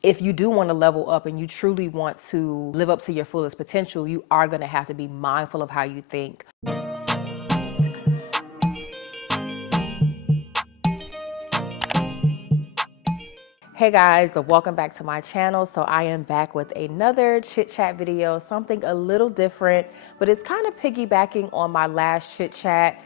If you do want to level up and you truly want to live up to your fullest potential, you are going to have to be mindful of how you think. Hey guys, welcome back to my channel. So I am back with another chit chat video, something a little different, but it's kind of piggybacking on my last chit chat.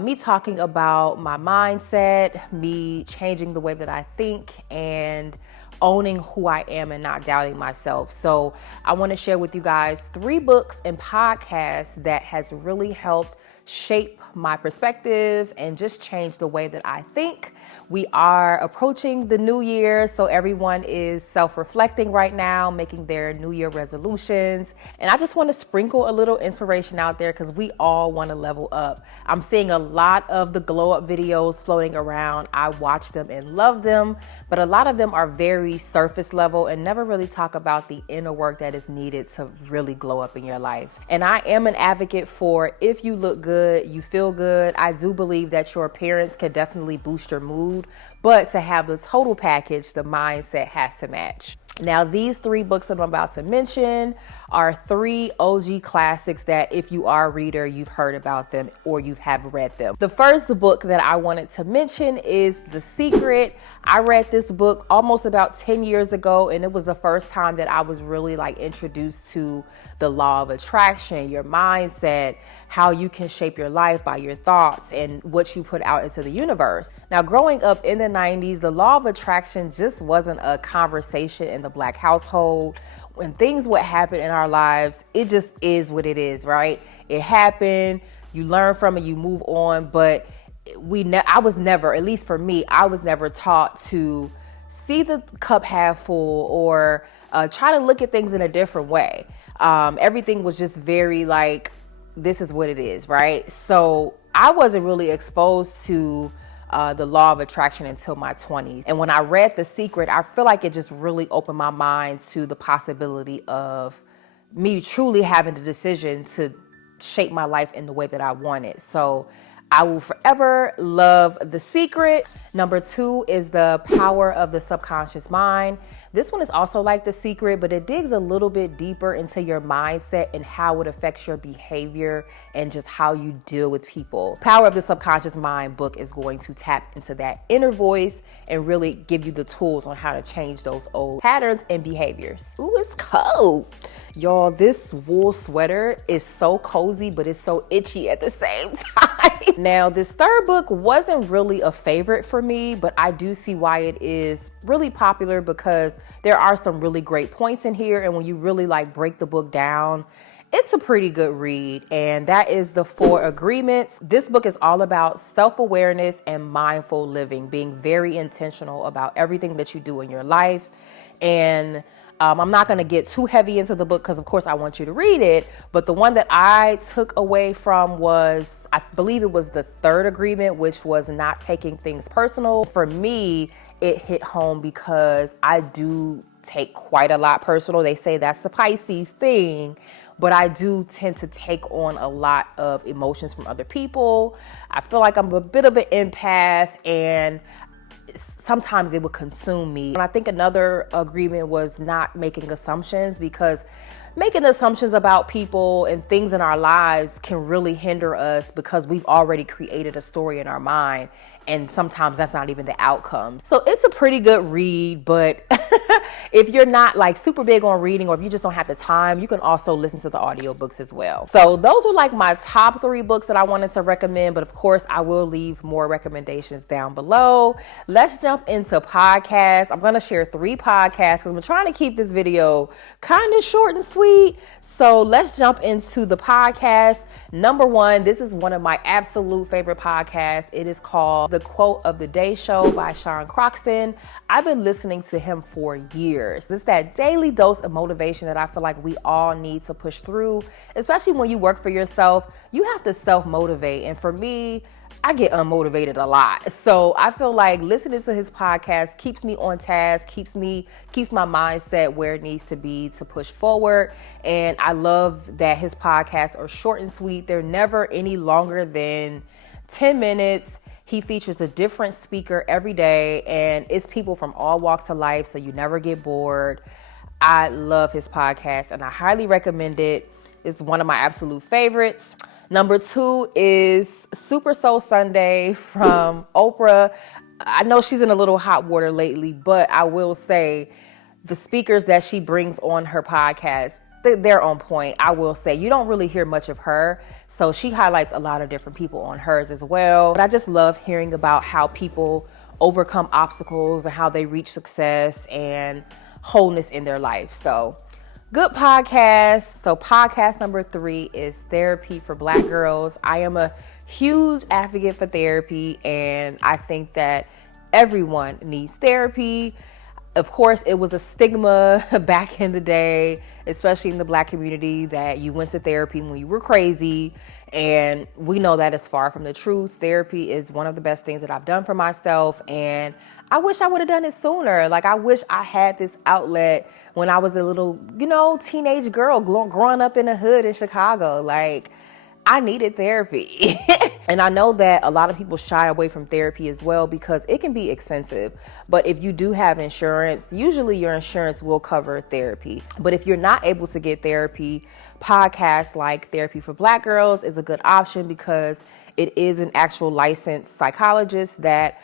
Me talking about my mindset, me changing the way that I think, and owning who I am and not doubting myself. So I want to share with you guys 3 books and podcasts that has really helped shape my perspective and just change the way that I think. We are approaching the new year, so everyone is self-reflecting right now, making their new year resolutions. And I just want to sprinkle a little inspiration out there because we all want to level up. I'm seeing a lot of the glow up videos floating around. I watch them and love them, but a lot of them are very surface level and never really talk about the inner work that is needed to really glow up in your life. And I am an advocate for if you look good, you feel good. I do believe that your appearance can definitely boost your mood, but to have the total package, the mindset has to match. Now, these 3 books that I'm about to mention are 3 OG classics that if you are a reader, you've heard about them or you have read them. The first book that I wanted to mention is The Secret. I read this book almost about 10 years ago, and it was the first time that I was really introduced to the law of attraction, your mindset, how you can shape your life by your thoughts and what you put out into the universe. Now, growing up in the 90s, the law of attraction just wasn't a conversation in the Black household. When things would happen in our lives, it just is what it is, right? It happened, you learn from it, you move on, but I was never, at least for me, I was never taught to see the cup half full or try to look at things in a different way. Everything was just very this is what it is, right? So I wasn't really exposed to the law of attraction until my 20s. And when I read The Secret, I feel like it just really opened my mind to the possibility of me truly having the decision to shape my life in the way that I wanted. So I will forever love The Secret. Number 2 is The Power of the Subconscious Mind. This one is also like The Secret, but it digs a little bit deeper into your mindset and how it affects your behavior and just how you deal with people. Power of the Subconscious Mind book is going to tap into that inner voice and really give you the tools on how to change those old patterns and behaviors. Ooh, it's cold. Y'all, this wool sweater is so cozy, but it's so itchy at the same time. Now, this 3rd book wasn't really a favorite for me, but I do see why it is really popular because there are some really great points in here. And when you really break the book down, it's a pretty good read, and that is The 4 Agreements. This book is all about self-awareness and mindful living, being very intentional about everything that you do in your life. And I'm not going to get too heavy into the book because, of course, I want you to read it. But the one that I took away from was, I believe it was The 3rd Agreement, which was not taking things personal. For me, it hit home because I do take quite a lot personal. They say that's the Pisces thing, but I do tend to take on a lot of emotions from other people. I feel like I'm a bit of an empath, and sometimes it would consume me. And I think another agreement was not making assumptions, because making assumptions about people and things in our lives can really hinder us because we've already created a story in our mind, and sometimes that's not even the outcome. So it's a pretty good read, but if you're not super big on reading, or if you just don't have the time, you can also listen to the audiobooks as well. So those were my top 3 books that I wanted to recommend, but of course I will leave more recommendations down below. Let's jump into podcasts. I'm going to share 3 podcasts because I'm trying to keep this video kind of short and sweet. So let's jump into the podcast. Number 1, this is one of my absolute favorite podcasts. It is called The Quote of the Day Show by Sean Croxton. I've been listening to him for years. It's that daily dose of motivation that I feel like we all need to push through, especially when you work for yourself. You have to self-motivate. And for me, I get unmotivated a lot. So I feel like listening to his podcast keeps me on task, keeps my mindset where it needs to be to push forward. And I love that his podcasts are short and sweet. They're never any longer than 10 minutes. He features a different speaker every day, and it's people from all walks of life, so you never get bored. I love his podcast, and I highly recommend it. It's one of my absolute favorites. Number 2 is Super Soul Sunday from Oprah. I know she's in a little hot water lately, but I will say the speakers that she brings on her podcast, they're on point. I will say you don't really hear much of her, so she highlights a lot of different people on hers as well. But I just love hearing about how people overcome obstacles and how they reach success and wholeness in their life. So good podcast. So podcast number 3 is Therapy for Black Girls. I am a huge advocate for therapy, and I think that everyone needs therapy. Of course, it was a stigma back in the day, especially in the Black community, that you went to therapy when you were crazy. And we know that is far from the truth. Therapy is one of the best things that I've done for myself. And I wish I would have done it sooner. Like, I wish I had this outlet when I was a little, teenage girl growing up in the hood in Chicago. Like, I needed therapy. And I know that a lot of people shy away from therapy as well because it can be expensive. But if you do have insurance, usually your insurance will cover therapy. But if you're not able to get therapy, podcasts like Therapy for Black Girls is a good option because it is an actual licensed psychologist that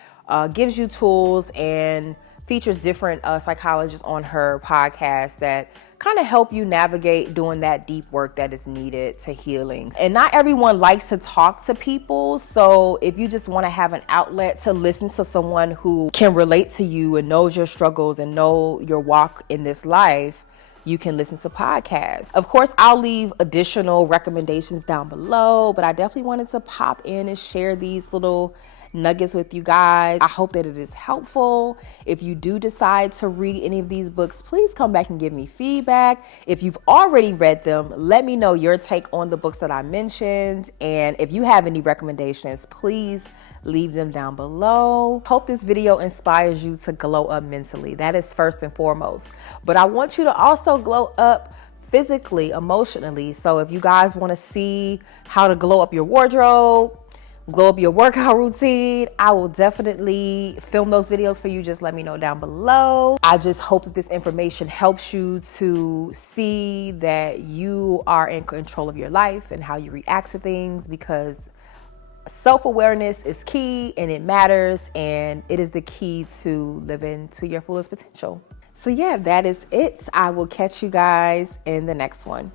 gives you tools and features different psychologists on her podcast that kind of help you navigate doing that deep work that is needed to healing. And not everyone likes to talk to people. So if you just want to have an outlet to listen to someone who can relate to you and knows your struggles and know your walk in this life, you can listen to podcasts. Of course, I'll leave additional recommendations down below, but I definitely wanted to pop in and share these little nuggets with you guys. I hope that it is helpful. If you do decide to read any of these books, please come back and give me feedback. If you've already read them, let me know your take on the books that I mentioned. And if you have any recommendations, please leave them down below. Hope this video inspires you to glow up mentally. That is first and foremost. But I want you to also glow up physically, emotionally. So if you guys want to see how to glow up your wardrobe, glow up your workout routine, I will definitely film those videos for you. Just let me know down below. I just hope that this information helps you to see that you are in control of your life and how you react to things, because self-awareness is key and it matters, and it is the key to living to your fullest potential. So yeah, that is it. I will catch you guys in the next one.